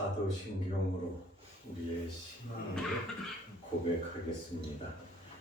사도신경으로 우리의 신앙을 고백하겠습니다.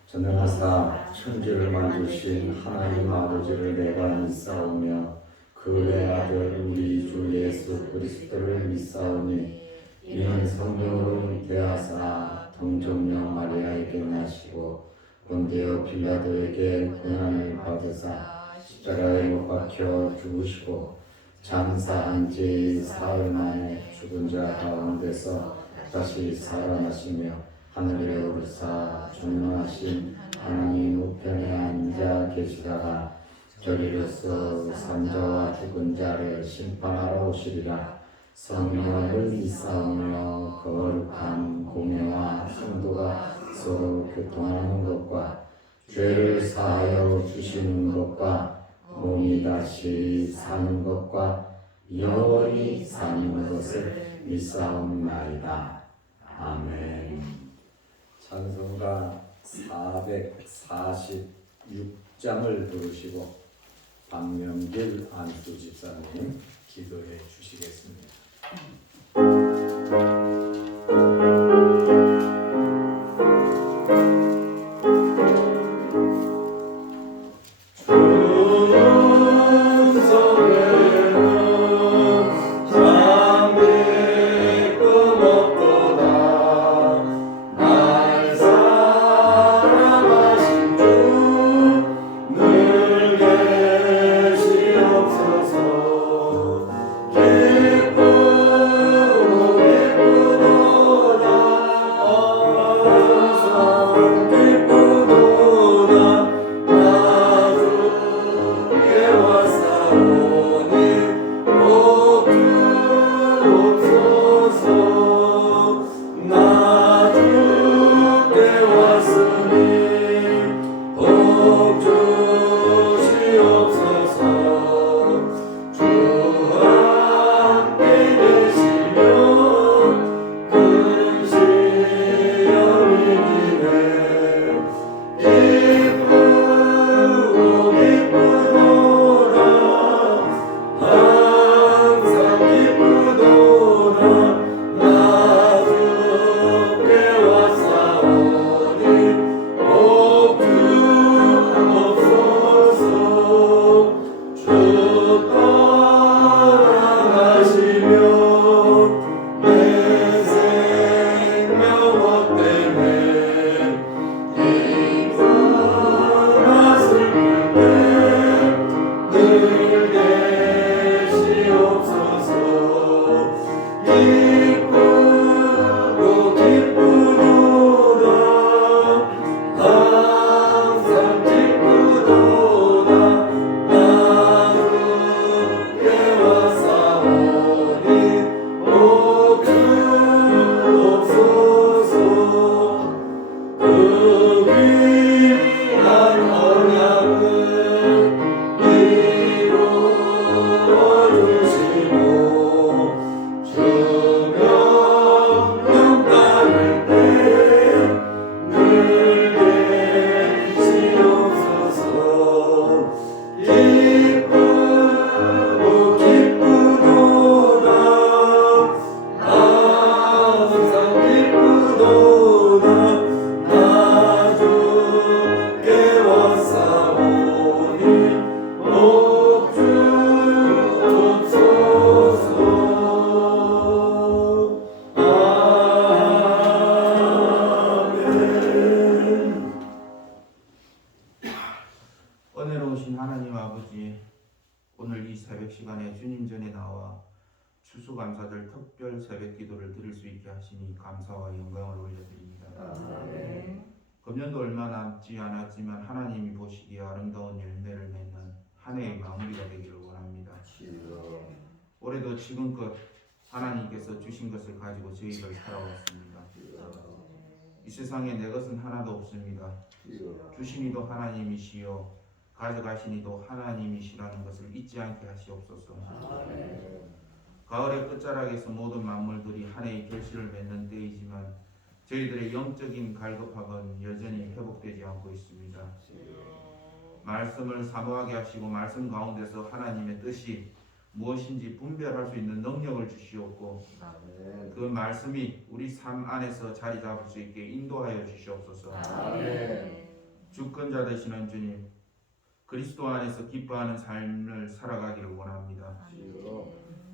전능하사 천지를 만드신 하나님 아버지를 내가 믿사오며 그 외아들 우리 주 예수 그리스도를 믿사오니 이는 성령으로 잉태하사 동정녀 마리아에게 나시고 본디오 빌라도에게 고난을 받으사 십자가에 못 박혀 죽으시고 장사한 지 사흘 만에 죽은 자 가운데서 다시 살아나시며 하늘에 오르사 전능하신 하나님 우편에 앉아 계시다가 저리로서 산자와 죽은 자를 심판하러 오시리라. 성령을 믿사오며 거룩한 공예와 성도가 서로 교통하는 것과 죄를 사하여 주시는 것과 몸이 다시 사는 것과 영원히 사는 것을 믿사옵나이다. 아멘. 찬송가 446장을 부르시고 박명길 안수 집사님 기도해 주시겠습니다. 은혜로우신 하나님 아버지, 오늘 이 새벽 시간에 주님 전에 나와 추수감사절 특별 새벽 기도를 드릴 수 있게 하시니 감사와 영광을 올려드립니다. 금년도 얼마 남지 않았지만 하나님이 보시기에 아름다운 열매를 맺는 한 해의 마무리가 되기를 원합니다. 올해도 지금껏 하나님께서 주신 것을 가지고 저희를 살아왔습니다. 이 세상에 내 것은 하나도 없습니다. 주시니도 하나님이시요 가져가시니도 하나님이시라는 것을 잊지 않게 하시옵소서. 가을의 끝자락에서 모든 만물들이 한 해의 결실을 맺는 때이지만 저희들의 영적인 갈급함은 여전히 회복되지 않고 있습니다. 말씀을 사모하게 하시고 말씀 가운데서 하나님의 뜻이 무엇인지 분별할 수 있는 능력을 주시옵고 아멘. 그 말씀이 우리 삶 안에서 자리 잡을 수 있게 인도하여 주시옵소서. 아멘. 주권자 되시는 주님, 그리스도 안에서 기뻐하는 삶을 살아가기를 원합니다. 주여.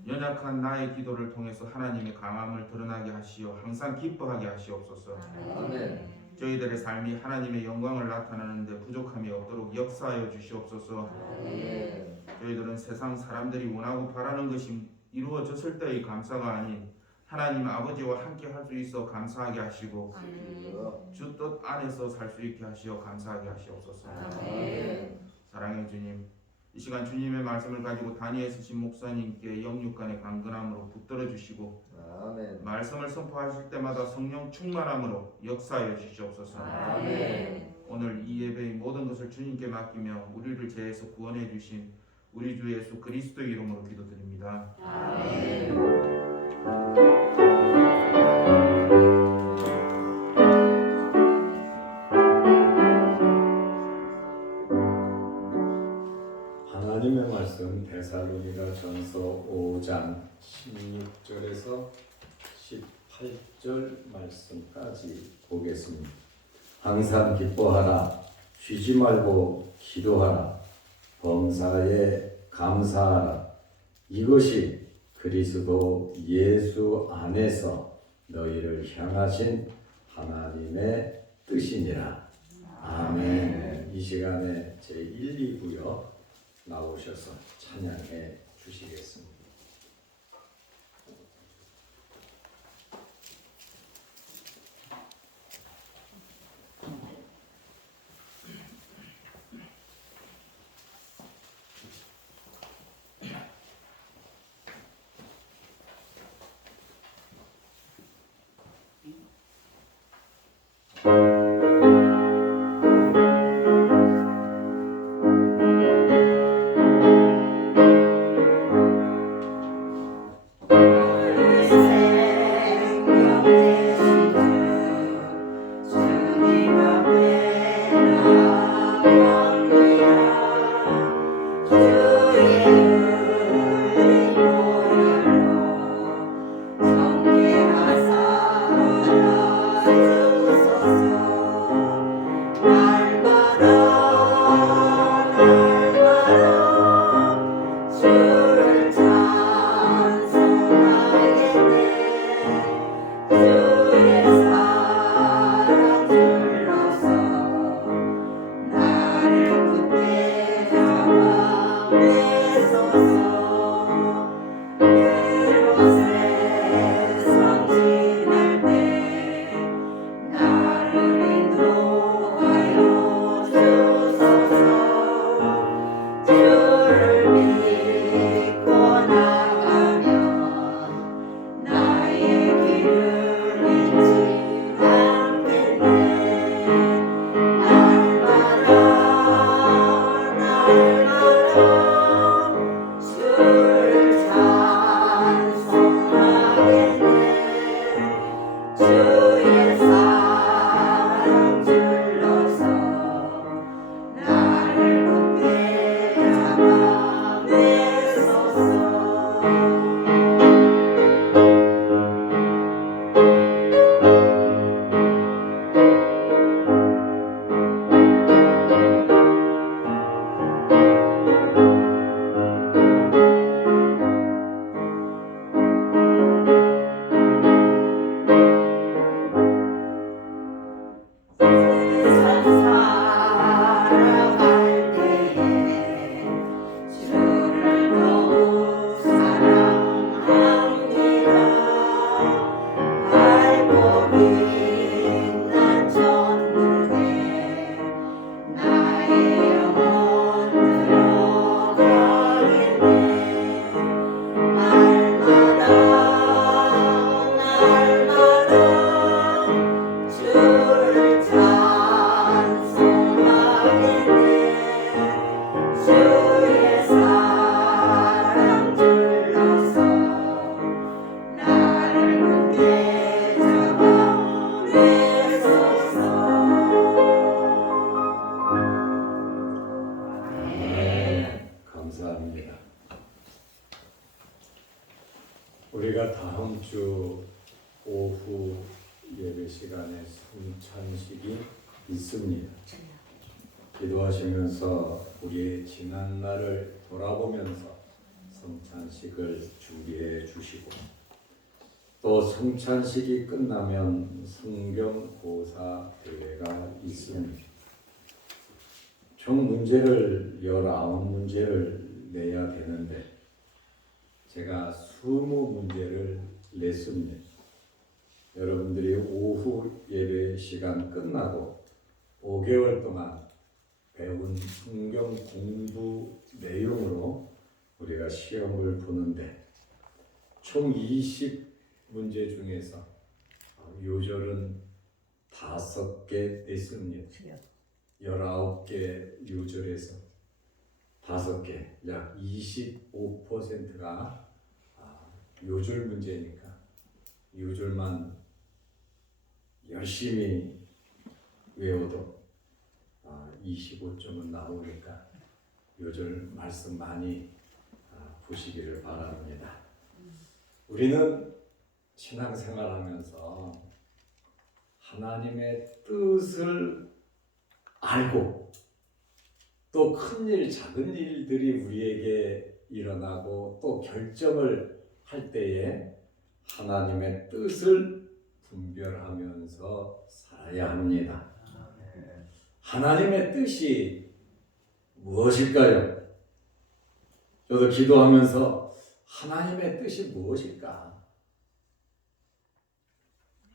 연약한 나의 기도를 통해서 하나님의 강함을 드러나게 하시어 항상 기뻐하게 하시옵소서. 아멘. 저희들의 삶이 하나님의 영광을 나타내는데 부족함이 없도록 역사하여 주시옵소서. 아멘. 저희들은 세상 사람들이 원하고 바라는 것이 이루어졌을 때의 감사가 아닌 하나님 아버지와 함께 할 수 있어 감사하게 하시고 주여. 주 뜻 안에서 살 수 있게 하시어 감사하게 하시옵소서. 아멘. 사랑의 주님, 이 시간 주님의 말씀을 가지고 단위에 서신 목사님께 영육간의 강건함으로 붙들어 주시고 아멘. 말씀을 선포하실 때마다 성령 충만함으로 역사하여 주시옵소서. 아멘. 오늘 이 예배의 모든 것을 주님께 맡기며 우리를 죄에서 구원해 주신 우리 주 예수 그리스도의 이름으로 기도드립니다. 아멘. 하나님의 말씀 데살로니가 전서 5장 16절에서 18절 말씀까지 보겠습니다. 항상 기뻐하라, 쉬지 말고 기도하라, 범사에 감사하라. 이것이 그리스도 예수 안에서 너희를 향하신 하나님의 뜻이니라. 아멘. 이 시간에 제1, 2부요 나오셔서 찬양해 주시겠습니다. 성쾌하사 주소서. 예배시간에 성찬식이 있습니다. 기도하시면서 우리의 지난 날을 돌아보면서 성찬식을 준비해 주시고 또 성찬식이 끝나면 성경 고사 대회가 있습니다. 총 문제를 19문제를 내야 되는데 제가 20문제를 냈습니다. 여러분들이 오후 예배 시간 끝나고 5개월 동안 배운 성경 공부 내용으로 우리가 시험을 보는데 총 20문제 중에서 요절은 5개 냈습니다. 19개 요절에서 5개, 약 25%가 요절 문제니까 요절만 열심히 외워도 25점은 나오니까 요절 말씀 많이 보시기를 바랍니다. 우리는 신앙생활하면서 하나님의 뜻을 알고 또 큰일 작은 일들이 우리에게 일어나고 또 결정을 할 때에 하나님의 뜻을 분별하면서 살아야 합니다. 하나님의 뜻이 무엇일까요? 저도 기도하면서 하나님의 뜻이 무엇일까?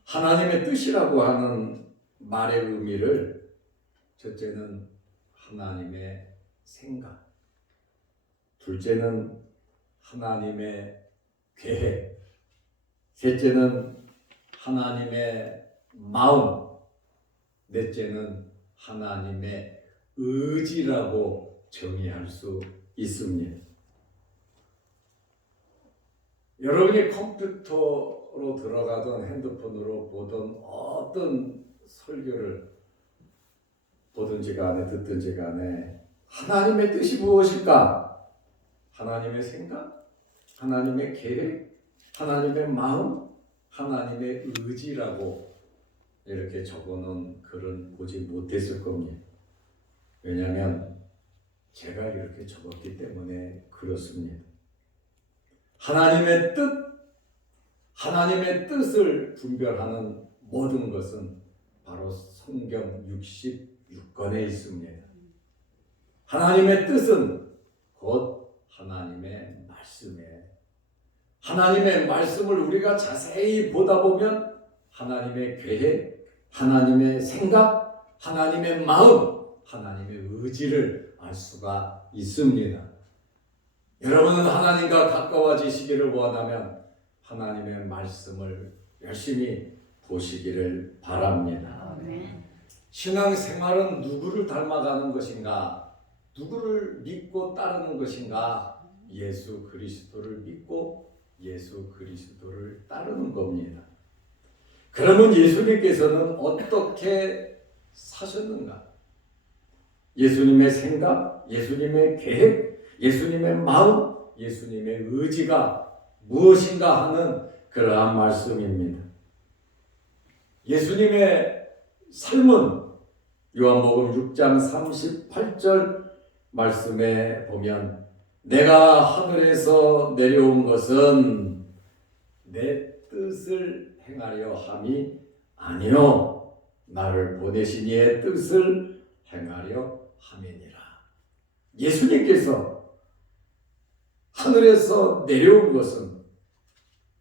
하나님의 뜻이라고 하는 말의 의미를 첫째는 하나님의 생각, 둘째는 하나님의 계획, 셋째는 하나님의 마음, 넷째는 하나님의 의지라고 정의할 수 있습니다. 여러분이 컴퓨터로 들어가든 핸드폰으로 보든 어떤 설교를 보든지 간에 듣든지 간에 하나님의 뜻이 무엇일까? 하나님의 생각, 하나님의 계획, 하나님의 마음, 하나님의 의지라고 이렇게 적어놓은 글은 보지 못했을 겁니다. 왜냐하면 제가 이렇게 적었기 때문에 그렇습니다. 하나님의 뜻, 하나님의 뜻을 분별하는 모든 것은 바로 성경 66권에 있습니다. 하나님의 뜻은 곧 하나님의 말씀이에요. 하나님의 말씀을 우리가 자세히 보다 보면 하나님의 계획, 하나님의 생각, 하나님의 마음, 하나님의 의지를 알 수가 있습니다. 여러분은 하나님과 가까워지시기를 원하면 하나님의 말씀을 열심히 보시기를 바랍니다. 신앙생활은 누구를 닮아가는 것인가? 누구를 믿고 따르는 것인가? 예수 그리스도를 믿고 예수 그리스도를 따르는 겁니다. 그러면 예수님께서는 어떻게 사셨는가? 예수님의 생각, 예수님의 계획, 예수님의 마음, 예수님의 의지가 무엇인가 하는 그러한 말씀입니다. 예수님의 삶은 요한복음 6장 38절 말씀에 보면 내가 하늘에서 내려온 것은 내 뜻을 행하려 함이 아니요 나를 보내신 이의 뜻을 행하려 함이니라. 예수님께서 하늘에서 내려온 것은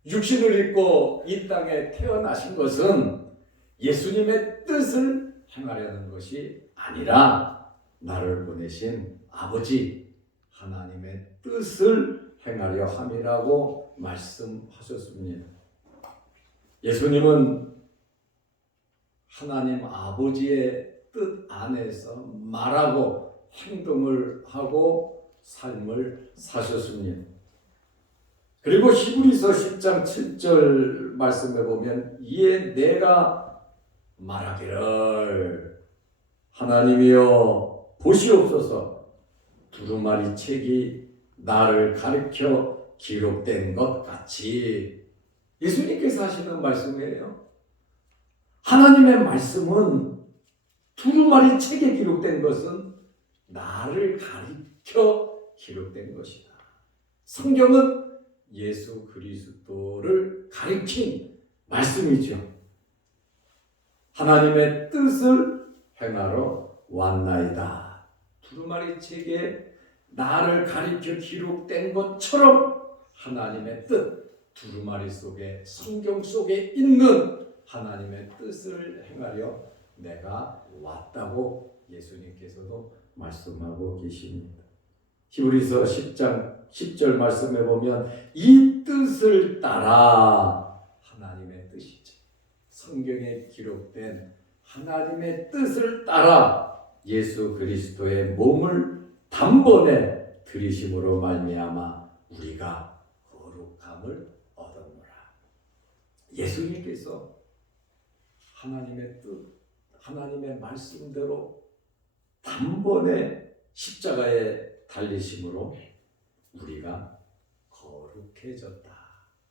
육신을 입고 이 땅에 태어나신 것은 예수님의 뜻을 행하려는 것이 아니라 나를 보내신 아버지 하나님의 뜻을 행하려 함이라고 말씀하셨습니다. 예수님은 하나님 아버지의 뜻 안에서 말하고 행동을 하고 삶을 사셨습니다. 그리고 히브리서 10장 7절 말씀에 보면 이에 내가 말하기를 하나님이여 보시옵소서 두루마리 책이 나를 가리켜 기록된 것 같이 예수님께서 하시는 말씀이에요. 하나님의 말씀은 두루마리 책에 기록된 것은 나를 가리켜 기록된 것이다. 성경은 예수 그리스도를 가리킨 말씀이죠. 하나님의 뜻을 행하러 왔나이다. 두루마리 책에 나를 가리켜 기록된 것처럼 하나님의 뜻, 두루마리 속에, 성경 속에 있는 하나님의 뜻을 행하려 내가 왔다고 예수님께서도 말씀하고 계십니다. 히브리서 10장 10절 말씀에 보면 이 뜻을 따라, 하나님의 뜻이죠. 성경에 기록된 하나님의 뜻을 따라 예수 그리스도의 몸을 단번에 들이심으로 말미암아 우리가 거룩함을 얻었노라. 예수님께서 하나님의 뜻, 하나님의 말씀대로 단번에 십자가에 달리심으로 우리가 거룩해졌다.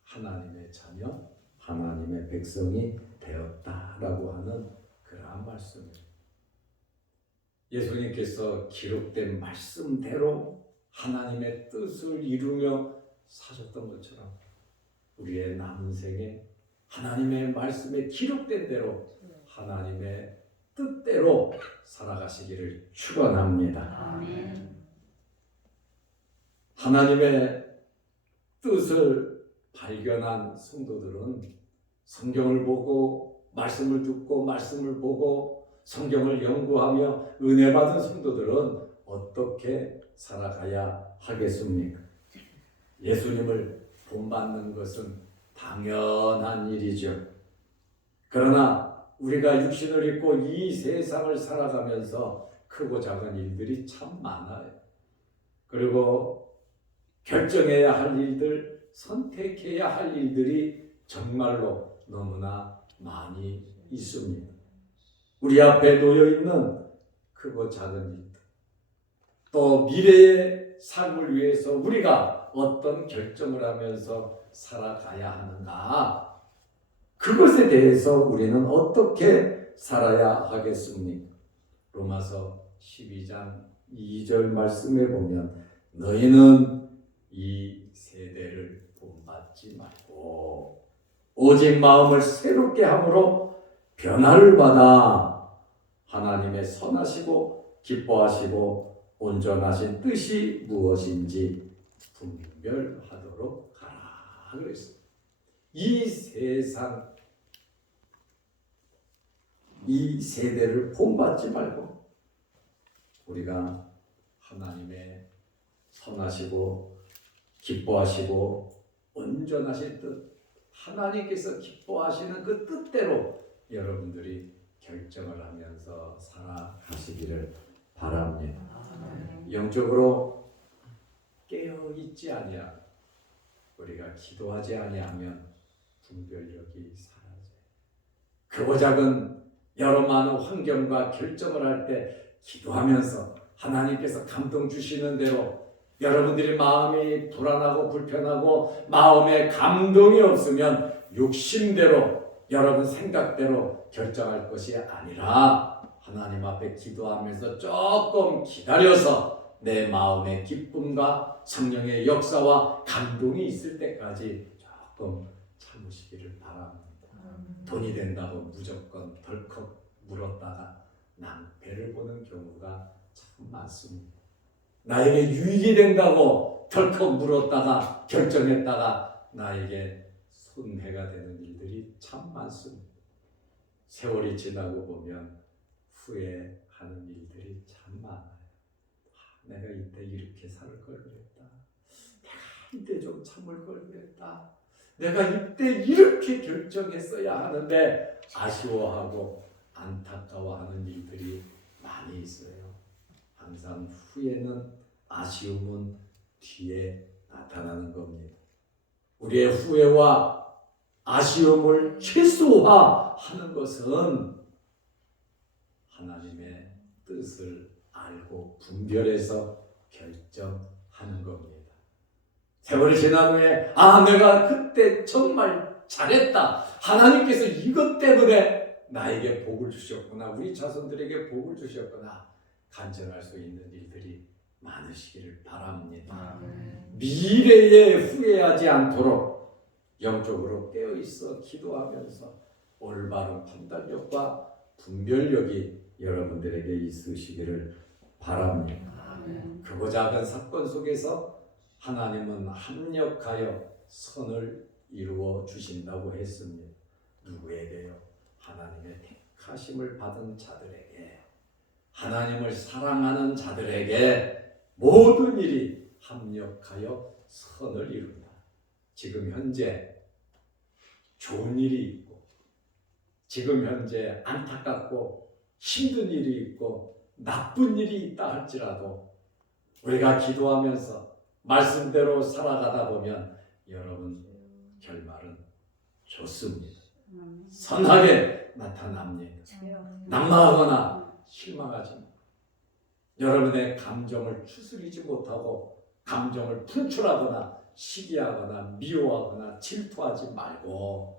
하나님의 자녀, 하나님의 백성이 되었다라고 하는 그러한 말씀입니다. 예수님께서 기록된 말씀대로 하나님의 뜻을 이루며 사셨던 것처럼 우리의 남은 생에 하나님의 말씀에 기록된 대로 하나님의 뜻대로 살아가시기를 축원합니다. 아멘. 하나님의 뜻을 발견한 성도들은 성경을 보고 말씀을 듣고 말씀을 보고 성경을 연구하며 은혜 받은 성도들은 어떻게 살아가야 하겠습니까? 예수님을 본받는 것은 당연한 일이죠. 그러나 우리가 육신을 입고 이 세상을 살아가면서 크고 작은 일들이 참 많아요. 그리고 결정해야 할 일들, 선택해야 할 일들이 정말로 너무나 많이 있습니다. 우리 앞에 놓여 있는 크고 작은 일들, 또 미래의 삶을 위해서 우리가 어떤 결정을 하면서 살아가야 하는가? 그것에 대해서 우리는 어떻게 살아야 하겠습니까? 로마서 12장 2절 말씀에 보면 너희는 이 세대를 본받지 말고 오직 마음을 새롭게 함으로 변화를 받아 하나님의 선하시고 기뻐하시고 온전하신 뜻이 무엇인지 분별하도록 하라 그랬습니다. 이 세상, 이 세대를 본받지 말고 우리가 하나님의 선하시고 기뻐하시고 온전하신 뜻, 하나님께서 기뻐하시는 그 뜻대로 여러분들이 결정을 하면서 살아가시기를 바랍니다. 영적으로 깨어있지 아니하고 우리가 기도하지 아니하면 분별력이 사라져요. 크고 작은 여러 많은 환경과 결정을 할 때 기도하면서 하나님께서 감동 주시는 대로 여러분들이 마음이 불안하고 불편하고 마음에 감동이 없으면 욕심대로 여러분 생각대로 결정할 것이 아니라 하나님 앞에 기도하면서 조금 기다려서 내 마음의 기쁨과 성령의 역사와 감동이 있을 때까지 조금 참으시기를 바랍니다. 돈이 된다고 무조건 덜컥 물었다가 낭패를 보는 경우가 참 많습니다. 나에게 유익이 된다고 덜컥 물었다가 결정했다가 나에게 손해가 되는 일들이 참 많습니다. 세월이 지나고 보면 후회하는 일들이 참 많아요. 내가 이때 이렇게 살 걸 그랬다. 내가 이때 좀 참을 걸 그랬다. 내가 이때 이렇게 결정했어야 하는데 아쉬워하고 안타까워하는 일들이 많이 있어요. 항상 후회는, 아쉬움은 뒤에 나타나는 겁니다. 우리의 후회와 아쉬움을 최소화하는 것은 하나님의 뜻을 알고 분별해서 결정하는 겁니다. 세월이 지난 후에 내가 그때 정말 잘했다. 하나님께서 이것 때문에 나에게 복을 주셨구나, 우리 자손들에게 복을 주셨구나 간증할 수 있는 일들이 많으시기를 바랍니다. 미래에 후회하지 않도록 영적으로 깨어있어 기도하면서 올바른 판단력과 분별력이 여러분들에게 있으시기를 바랍니다. 크고 작은 사건 속에서 하나님은 합력하여 선을 이루어 주신다고 했습니다. 누구에게요? 하나님의 택하심을 받은 자들에게, 하나님을 사랑하는 자들에게 모든 일이 합력하여 선을 이룬다. 지금 현재 좋은 일이 있고, 지금 현재 안타깝고 힘든 일이 있고 나쁜 일이 있다 할지라도 우리가 기도하면서 말씀대로 살아가다 보면 여러분 결말은 좋습니다. 선하게 나타납니다. 낙마하거나 실망하지 마. 여러분의 감정을 추스리지 못하고 감정을 분출하거나 시기하거나 미워하거나 질투하지 말고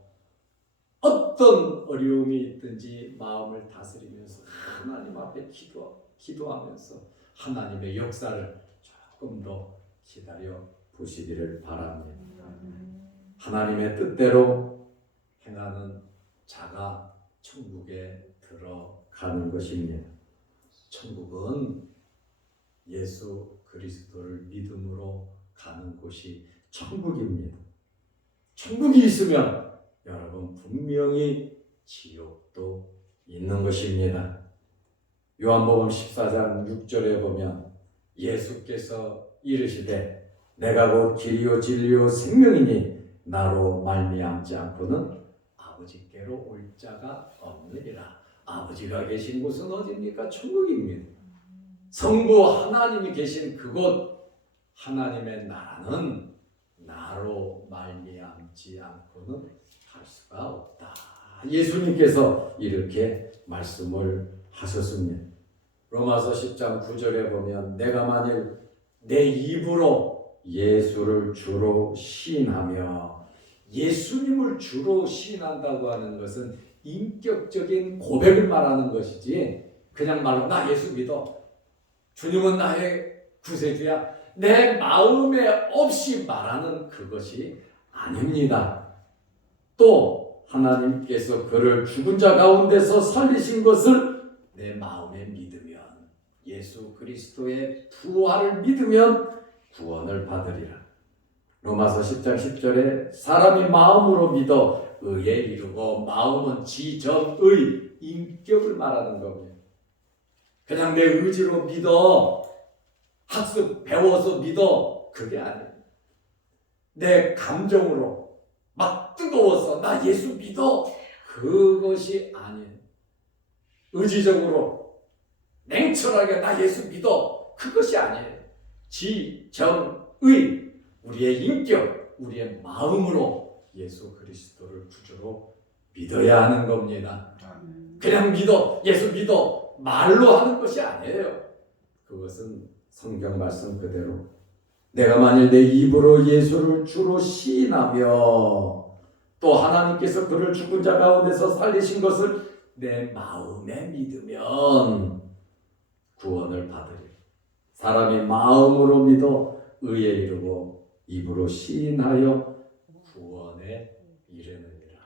어떤 어려움이 있든지 마음을 다스리면서 하나님 앞에 기도하면서 하나님의 역사를 조금 더 기다려 보시기를 바랍니다. 하나님의 뜻대로 행하는 자가 천국에 들어가는 것입니다. 천국은 예수 그리스도를 믿음으로 가는 곳이 천국입니다. 천국이 있으면 여러분 분명히 지옥도 있는 것입니다. 요한복음 14장 6절에 보면 예수께서 이르시되 내가 곧 길이요 진리요 생명이니 나로 말미암지 않고는 아버지께로 올 자가 없느니라. 아버지가 계신 곳은 어디입니까? 천국입니다. 성부 하나님이 계신 그곳 하나님의 나라는 나로 말미암지 않고는 갈 수가 없다. 예수님께서 이렇게 말씀을 하셨습니다. 로마서 10장 9절에 보면 내가 만일 내 입으로 예수를 주로 시인하며, 예수님을 주로 시인한다고 하는 것은 인격적인 고백을 말하는 것이지 그냥 말로 나 예수 믿어, 주님은 나의 구세주야, 내 마음에 없이 말하는 그것이 아닙니다. 또 하나님께서 그를 죽은 자 가운데서 살리신 것을 내 마음에 믿으면, 예수 그리스도의 부활을 믿으면 구원을 받으리라. 로마서 10장 10절에 사람이 마음으로 믿어 의에 이르고, 마음은 지정의 인격을 말하는 겁니다. 그냥 내 의지로 믿어, 학습 배워서 믿어, 그게 아니에요. 내 감정으로 막 뜨거워서 나 예수 믿어, 그것이 아니에요. 의지적으로 냉철하게 나 예수 믿어, 그것이 아니에요. 지정의, 우리의 인격, 우리의 마음으로 예수 그리스도를 구주로 믿어야 하는 겁니다. 그냥 믿어, 예수 믿어 말로 하는 것이 아니에요. 그것은 성경 말씀 그대로 내가 만일 내 입으로 예수를 주로 시인하며 또 하나님께서 그를 죽은 자 가운데서 살리신 것을 내 마음에 믿으면 구원을 받으리라. 사람이 마음으로 믿어 의에 이르고 입으로 시인하여 구원에 이르느니라.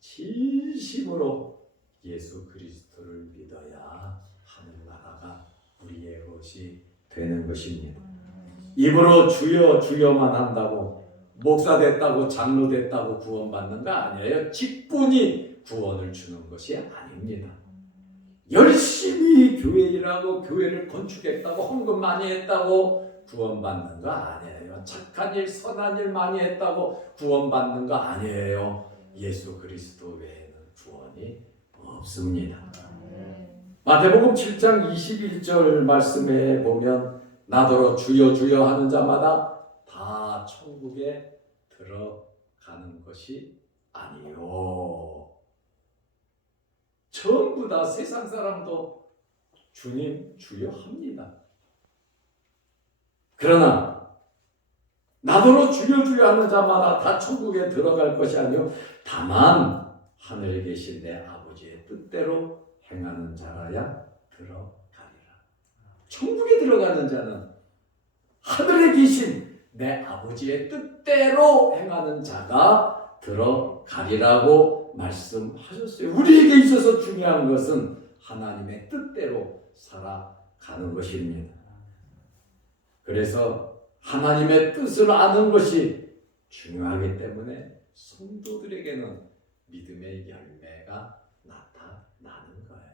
진심으로 예수 그리스도를 믿어야 하는 나라가 우리의 것이 되는 것입니다. 입으로 주여 주여만 한다고 목사 됐다고 장로 됐다고 구원받는 거 아니에요. 직분이 구원을 주는 것이 아닙니다. 열심히 교회 일하고 교회를 건축했다고 헌금 많이 했다고 구원받는 거 아니에요. 착한 일 선한 일 많이 했다고 구원받는 거 아니에요. 예수 그리스도 외에는 구원이 없습니다. 마태복음 7장 21절 말씀에 보면 나더러 주여 주여 하는 자마다 다 천국에 들어가는 것이 아니요. 전부 다 세상 사람도 주님 주여 합니다. 그러나 나더러 주여 주여 하는 자마다 다 천국에 들어갈 것이 아니요 다만 하늘에 계신 내 아버지 아버지의 뜻대로 행하는 자라야 들어가리라. 천국에 들어가는 자는 하늘에 계신 내 아버지의 뜻대로 행하는 자가 들어가리라고 말씀하셨어요. 우리에게 있어서 중요한 것은 하나님의 뜻대로 살아가는 것입니다. 그래서 하나님의 뜻을 아는 것이 중요하기 때문에 성도들에게는 믿음의 열매가 나타나는 거예요.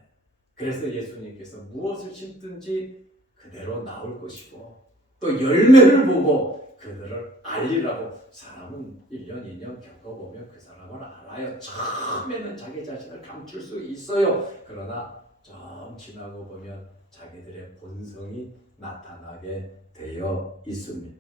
그래서 예수님께서 무엇을 심든지 그대로 나올 것이고 또 열매를 보고 그들을 알리라고. 사람은 1년 2년 겪어보면 그 사람을 알아요. 처음에는 자기 자신을 감출 수 있어요. 그러나 좀 지나고 보면 자기들의 본성이 나타나게 되어 있습니다.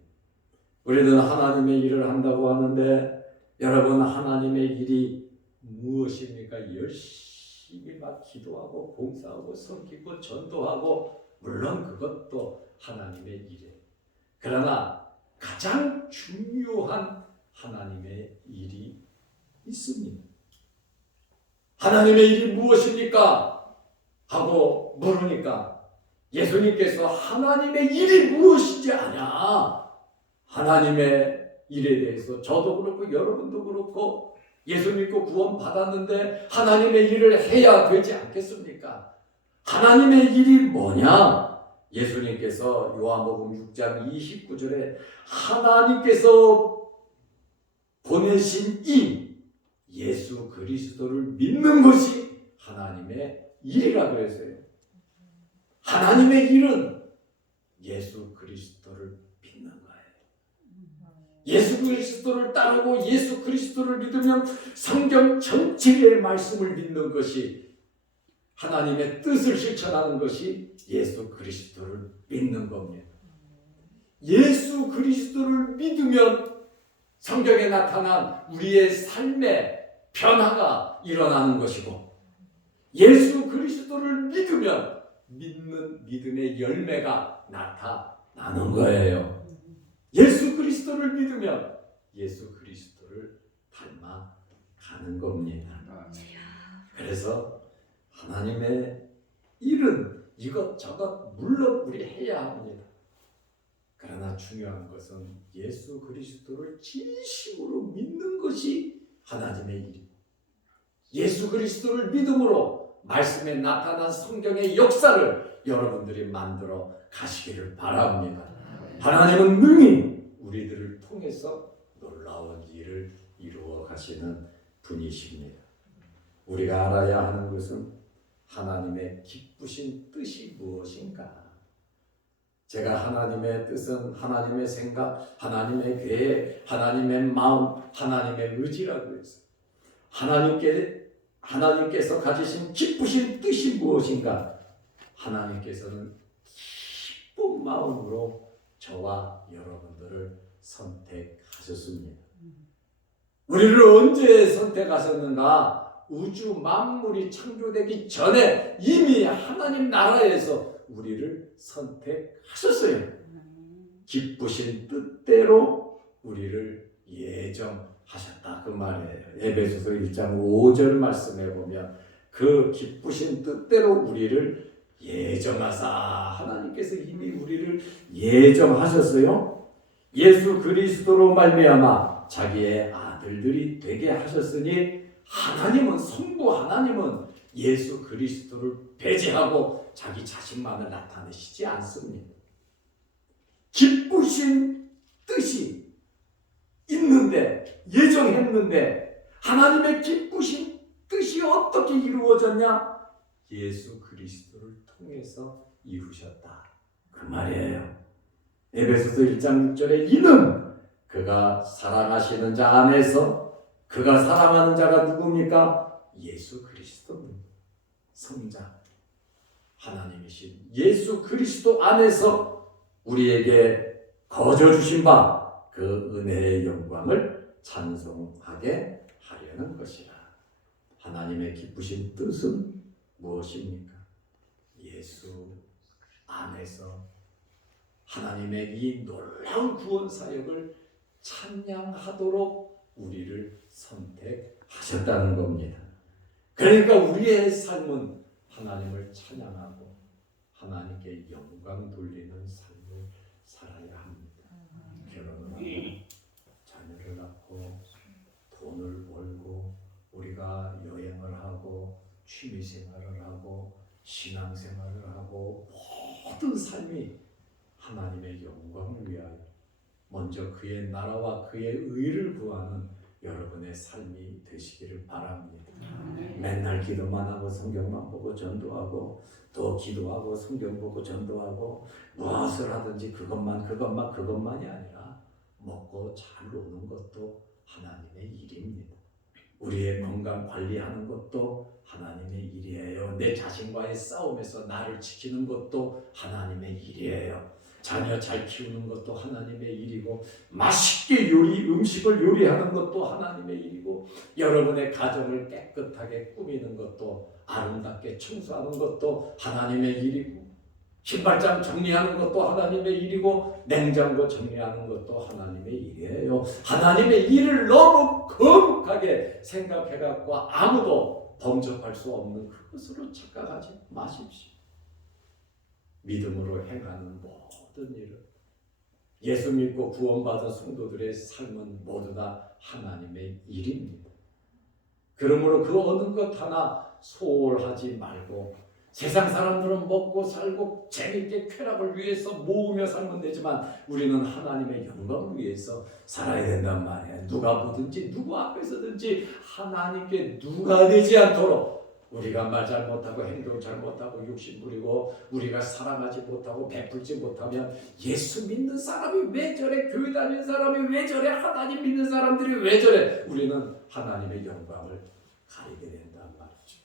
우리는 하나님의 일을 한다고 하는데 여러분, 하나님의 일이 무엇입니까? 열심히 막 기도하고 봉사하고 섬기고 전도하고, 물론 그것도 하나님의 일이에요. 그러나 가장 중요한 하나님의 일이 있습니다. 하나님의 일이 무엇입니까? 하고 물으니까 예수님께서 하나님의 일이 무엇인지 아냐? 하나님의 일에 대해서 저도 그렇고 여러분도 그렇고 예수 믿고 구원 받았는데 하나님의 일을 해야 되지 않겠습니까? 하나님의 일이 뭐냐? 예수님께서 요한복음 6장 29절에 하나님께서 보내신 이 예수 그리스도를 믿는 것이 하나님의 일이라고 했어요. 하나님의 일은 예수 그리스도를 믿는 거예요. 예수 그리스도를 따르고 예수 그리스도를 믿으면 성경 전체의 말씀을 믿는 것이, 하나님의 뜻을 실천하는 것이 예수 그리스도를 믿는 겁니다. 예수 그리스도를 믿으면 성경에 나타난 우리의 삶의 변화가 일어나는 것이고, 예수 그리스도를 믿으면 믿는 믿음의 열매가 나타나는 거예요. 예수 그리스도를 믿으면 예수 그리스도를 닮아가는 겁니다. 그래서 하나님의 일은 이것저것 물론 우리 해야 합니다. 그러나 중요한 것은 예수 그리스도를 진심으로 믿는 것이 하나님의 일입니다. 예수 그리스도를 믿음으로 말씀에 나타난 성경의 역사를 여러분들이 만들어 가시기를 바랍니다. 하나님은 능히 우리들을 통해서 놀라운 일을 이루어 가시는 분이십니다. 우리가 알아야 하는 것은 하나님의 기쁘신 뜻이 무엇인가? 제가 하나님의 뜻은 하나님의 생각, 하나님의 계획, 하나님의 마음, 하나님의 의지라고 했어요. 하나님께서 가지신 기쁘신 뜻이 무엇인가? 하나님께서는 기쁜 마음으로 저와 여러분들을 선택하셨습니다. 우리를 언제 선택하셨는가? 우주 만물이 창조되기 전에 이미 하나님 나라에서 우리를 선택하셨어요. 기쁘신 뜻대로 우리를 예정하셨다, 그 말이에요. 에베소서 1장 5절 말씀에 보면 그 기쁘신 뜻대로 우리를 예정하사, 하나님께서 이미 우리를 예정하셨어요. 예수 그리스도로 말미암아 자기의 아들들이 되게 하셨으니, 하나님은, 성부 하나님은 예수 그리스도를 배제하고 자기 자신만을 나타내시지 않습니다. 기쁘신 뜻이 있는데, 예정했는데, 하나님의 기쁘신 뜻이 어떻게 이루어졌냐? 예수 그리스도를 통해서 이루셨다, 그 말이에요. 에베소서 1장 6절에 이는 그가 사랑하시는 자 안에서, 그가 사랑하는 자가 누굽니까? 예수 그리스도입니다. 성자 하나님이신 예수 그리스도 안에서 우리에게 거저 주신 바 그 은혜의 영광을 찬송하게 하려는 것이라. 하나님의 기쁘신 뜻은 무엇입니까? 예수 안에서 하나님의 이 놀라운 구원 사역을 찬양하도록 우리를 선택하셨다는 겁니다. 그러니까 우리의 삶은 하나님을 찬양하고 하나님께 영광 돌리는 삶을 살아야 합니다. 결혼을 하고 자녀를 낳고 돈을 벌고 우리가 여행을 하고 취미생활을 하고 신앙생활을 하고 모든 삶이 하나님의 영광을 위하여 먼저 그의 나라와 그의 의를 구하는 여러분의 삶이 되시기를 바랍니다. 맨날 기도만 하고 성경만 보고 전도하고 또 기도하고 성경 보고 전도하고 무엇을 하든지 그것만이 아니라 먹고 잘 노는 것도 하나님의 일입니다. 우리의 건강 관리하는 것도 하나님의 일이에요. 내 자신과의 싸움에서 나를 지키는 것도 하나님의 일이에요. 자녀 잘 키우는 것도 하나님의 일이고 맛있게 음식을 요리하는 것도 하나님의 일이고 여러분의 가정을 깨끗하게 꾸미는 것도 아름답게 청소하는 것도 하나님의 일이고 신발장 정리하는 것도 하나님의 일이고 냉장고 정리하는 것도 하나님의 일이에요. 하나님의 일을 너무 거룩하게 생각해갖고 아무도 범접할 수 없는 그것으로 착각하지 마십시오. 믿음으로 행하는 모든 일은 예수 믿고 구원받은 성도들의 삶은 모두 다 하나님의 일입니다. 그러므로 그 어느 것 하나 소홀하지 말고 세상 사람들은 먹고 살고 재밌게 쾌락을 위해서 모으며 살면 되지만 우리는 하나님의 영광을 위해서 살아야 된단 말이에요. 누가 보든지 누구 앞에서든지 하나님께 누가 되지 않도록 우리가 말 잘못하고 행동 잘못하고 욕심 부리고 우리가 사랑하지 못하고 베풀지 못하면 예수 믿는 사람이 왜 저래, 교회 다니는 사람이 왜 저래, 하나님 믿는 사람들이 왜 저래, 우리는 하나님의 영광을 가리게 된단 말이죠.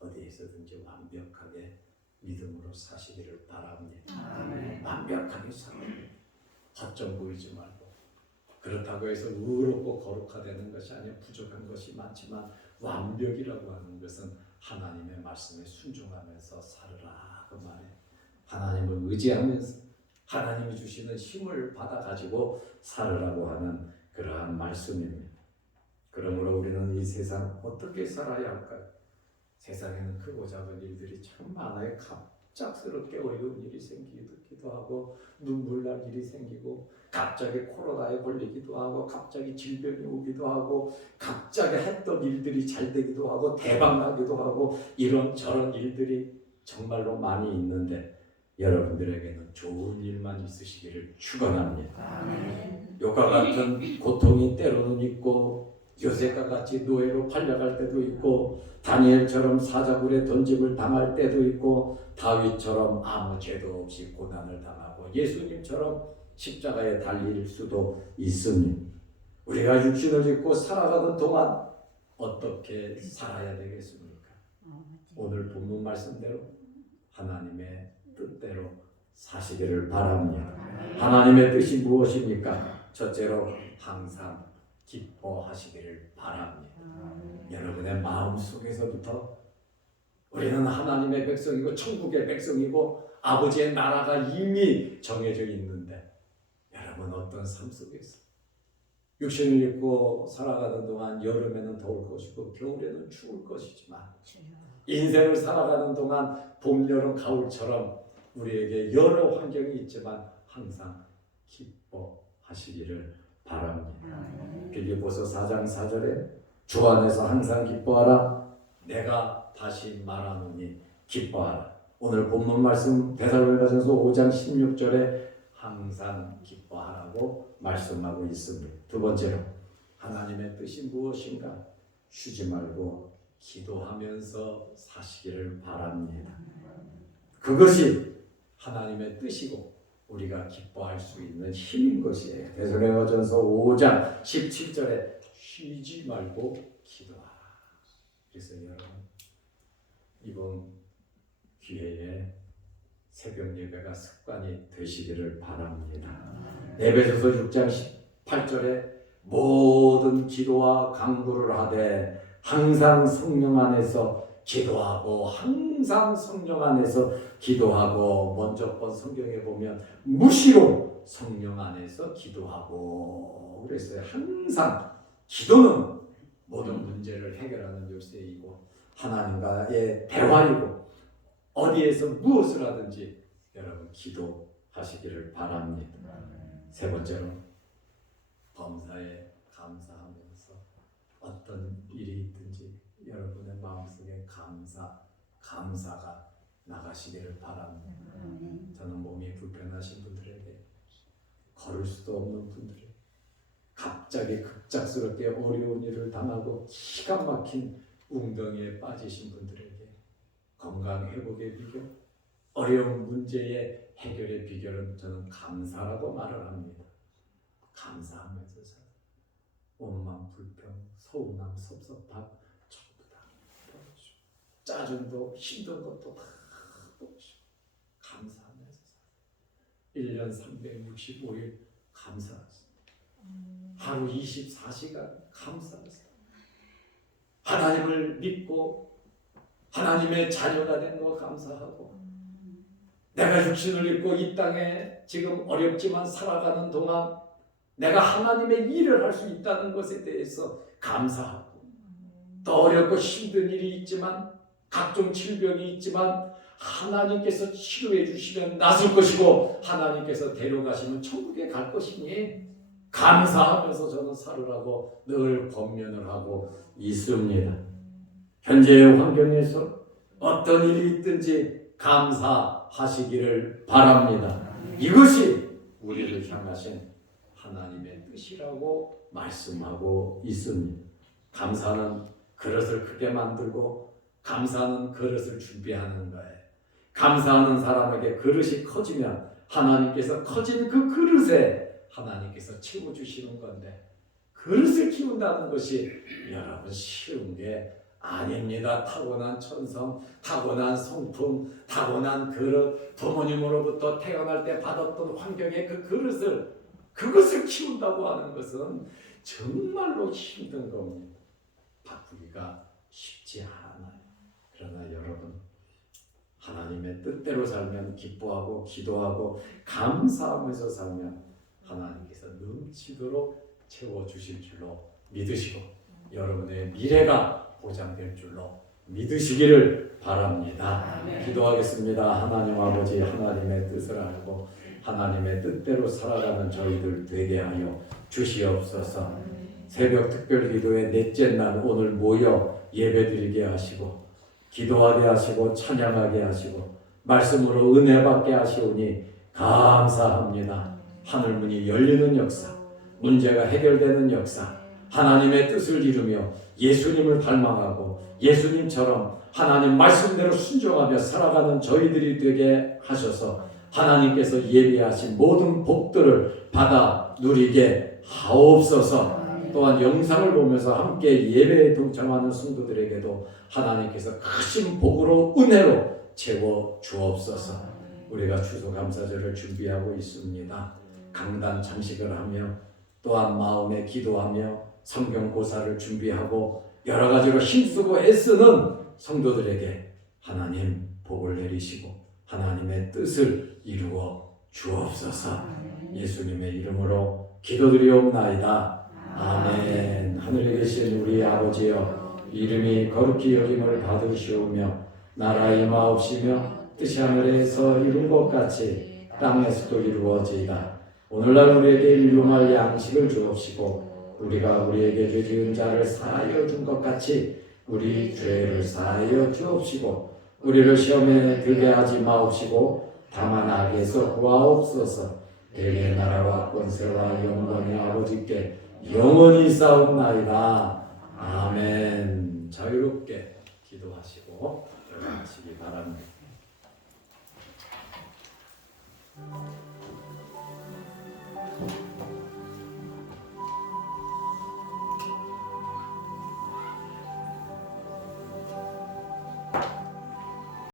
어디에서든지 완벽하게 믿음으로 사시기를 바랍니다. 완벽하게 살아요. 허점 보이지 말고. 그렇다고 해서 의롭고 거룩하다는 것이 아니라 부족한 것이 많지만 완벽이라고 하는 것은 하나님의 말씀에 순종하면서 살으라 그 말에 하나님을 의지하면서 하나님이 주시는 힘을 받아가지고 살으라고 하는 그러한 말씀입니다. 그러므로 우리는 이 세상 어떻게 살아야 할까요? 세상에는 크고 작은 일들이 참 많아요. 갑작스럽게 어려운 일이 생기기도 하고 눈물 날 일이 생기고 갑자기 코로나에 걸리기도 하고 갑자기 질병이 오기도 하고 갑자기 했던 일들이 잘 되기도 하고 대박 나기도 하고 이런저런 일들이 정말로 많이 있는데 여러분들에게는 좋은 일만 있으시기를 축원합니다. 요과 같은 고통이 때로는 있고 요셉과 같이 노예로 팔려갈 때도 있고 다니엘처럼 사자굴에 던짐을 당할 때도 있고 다윗처럼 아무 죄도 없이 고난을 당하고 예수님처럼 십자가에 달릴 수도 있습니다. 우리가 육신을 입고 살아가는 동안 어떻게 살아야 되겠습니까? 오늘 본문 말씀대로 하나님의 뜻대로 사시기를 바랍니다. 하나님의 뜻이 무엇입니까? 첫째로 항상 기뻐하시기를 바랍니다. 여러분의 마음 속에서부터 우리는 하나님의 백성이고 천국의 백성이고 아버지의 나라가 이미 정해져 있는데 여러분 어떤 삶 속에서 육신을 입고 살아가는 동안 여름에는 더울 것이고 겨울에는 추울 것이지만 인생을 살아가는 동안 봄, 여름, 가을처럼 우리에게 여러 환경이 있지만 항상 기뻐하시기를 바랍니다. 빌립보서 4장 4절에 주 안에서 항상 기뻐하라. 내가 다시 말하노니 기뻐하라. 오늘 본문 말씀 데살로니가전서 5장 16절에 항상 기뻐하라고 말씀하고 있습니다. 두 번째로 하나님의 뜻이 무엇인가? 쉬지 말고 기도하면서 사시기를 바랍니다. 그것이 하나님의 뜻이고 우리가 기뻐할 수 있는 힘인 것이에요. 데살로니가전서 5장 17절에 쉬지 말고 기도하라. 그래서 여러분 이번 기회에 새벽 예배가 습관이 되시기를 바랍니다. 에베소서 6장 18절에 모든 기도와 간구를 하되 항상 성령 안에서 기도하고 항상 성령 안에서 기도하고 먼저 번 성경에 보면 무시로 성령 안에서 기도하고 그랬어요. 항상 기도는 모든 문제를 해결하는 요새이고 하나님과의 대화이고 어디에서 무엇을 하든지 여러분 기도하시기를 바랍니다. 세 번째로 범사에 감사하면서 어떤 일이 있든지 여러분의 마음속에 감사가 나가시기를 바랍니다. 저는 몸이 불편하신 분들에게, 걸을 수도 없는 분들에게, 갑자기 급작스럽게 어려운 일을 당하고 기가 막힌 웅덩이에 빠지신 분들에게 건강 회복의 비결, 어려운 문제의 해결의 비결은 저는 감사라고 말을 합니다. 감사하면서 살아요. 원망, 불평, 서운함, 섭섭함 전부 다 버리시고, 짜증도 힘든 것도 다 버리시고 감사하면서 살아요. 1년 365일 감사하세요. 하루 24시간 감사하세요. 하나님을 믿고 하나님의 자녀가 된 거 감사하고, 내가 육신을 입고 이 땅에 지금 어렵지만 살아가는 동안 내가 하나님의 일을 할 수 있다는 것에 대해서 감사하고, 또 어렵고 힘든 일이 있지만, 각종 질병이 있지만 하나님께서 치료해 주시면 낫을 것이고 하나님께서 데려가시면 천국에 갈 것이니 감사하면서 저는 살으라고 늘 권면을 하고 있습니다. 현재의 환경에서 어떤 일이 있든지 감사하시기를 바랍니다. 이것이 우리를 향하신 하나님의 뜻이라고 말씀하고 있습니다. 감사는 그릇을 크게 만들고 감사는 그릇을 준비하는 거예요. 감사하는 사람에게 그릇이 커지면 하나님께서 커진 그 그릇에 하나님께서 채워주시는 건데, 그릇을 키운다는 것이 여러분 쉬운 게 아닙니다. 타고난 천성, 타고난 성품, 타고난 그릇, 부모님으로부터 태어날 때 받았던 환경의 그 그것을 키운다고 하는 것은 정말로 힘든 겁니다. 바꾸기가 쉽지 않아요. 그러나 여러분, 하나님의 뜻대로 살면, 기뻐하고 기도하고 감사하면서 살면 하나님께서 넘치도록 채워주실 줄로 믿으시고 여러분의 미래가 보장될 줄로 믿으시기를 바랍니다. 기도하겠습니다. 하나님 아버지, 하나님의 뜻을 알고 하나님의 뜻대로 살아가는 저희들 되게 하여 주시옵소서. 새벽 특별 기도의 넷째 날 오늘 모여 예배드리게 하시고, 기도하게 하시고, 찬양하게 하시고, 말씀으로 은혜 받게 하시오니 감사합니다. 하늘문이 열리는 역사, 문제가 해결되는 역사, 하나님의 뜻을 이루며 예수님을 닮아가고 예수님처럼 하나님 말씀대로 순종하며 살아가는 저희들이 되게 하셔서 하나님께서 예비하신 모든 복들을 받아 누리게 하옵소서. 또한 영상을 보면서 함께 예배에 동참하는 성도들에게도 하나님께서 크신 복으로 은혜로 채워 주옵소서. 우리가 추수감사절을 준비하고 있습니다. 강단 장식을 하며 또한 마음에 기도하며 성경 고사를 준비하고 여러 가지로 힘쓰고 애쓰는 성도들에게 하나님 복을 내리시고 하나님의 뜻을 이루어 주옵소서. 예수님의 이름으로 기도드리옵나이다. 아멘. 하늘에 계신 우리 아버지여, 이름이 거룩히 여김을 받으시오며 나라 임하옵시며 뜻이 하늘에서 이룬 것 같이 땅에서도 이루어지이다. 오늘날 우리에게 일용할 양식을 주옵시고 우리가 우리에게 죄 지은 자를 사하여 준 것 같이 우리 죄를 사하여 주옵시고 우리를 시험에 들게 하지 마옵시고 다만 악에서 구하옵소서. 대개의 나라와 권세와 영광의 아버지께 영원히 싸움나이다. 아멘. 자유롭게 기도하시고 들어가시기 바랍니다.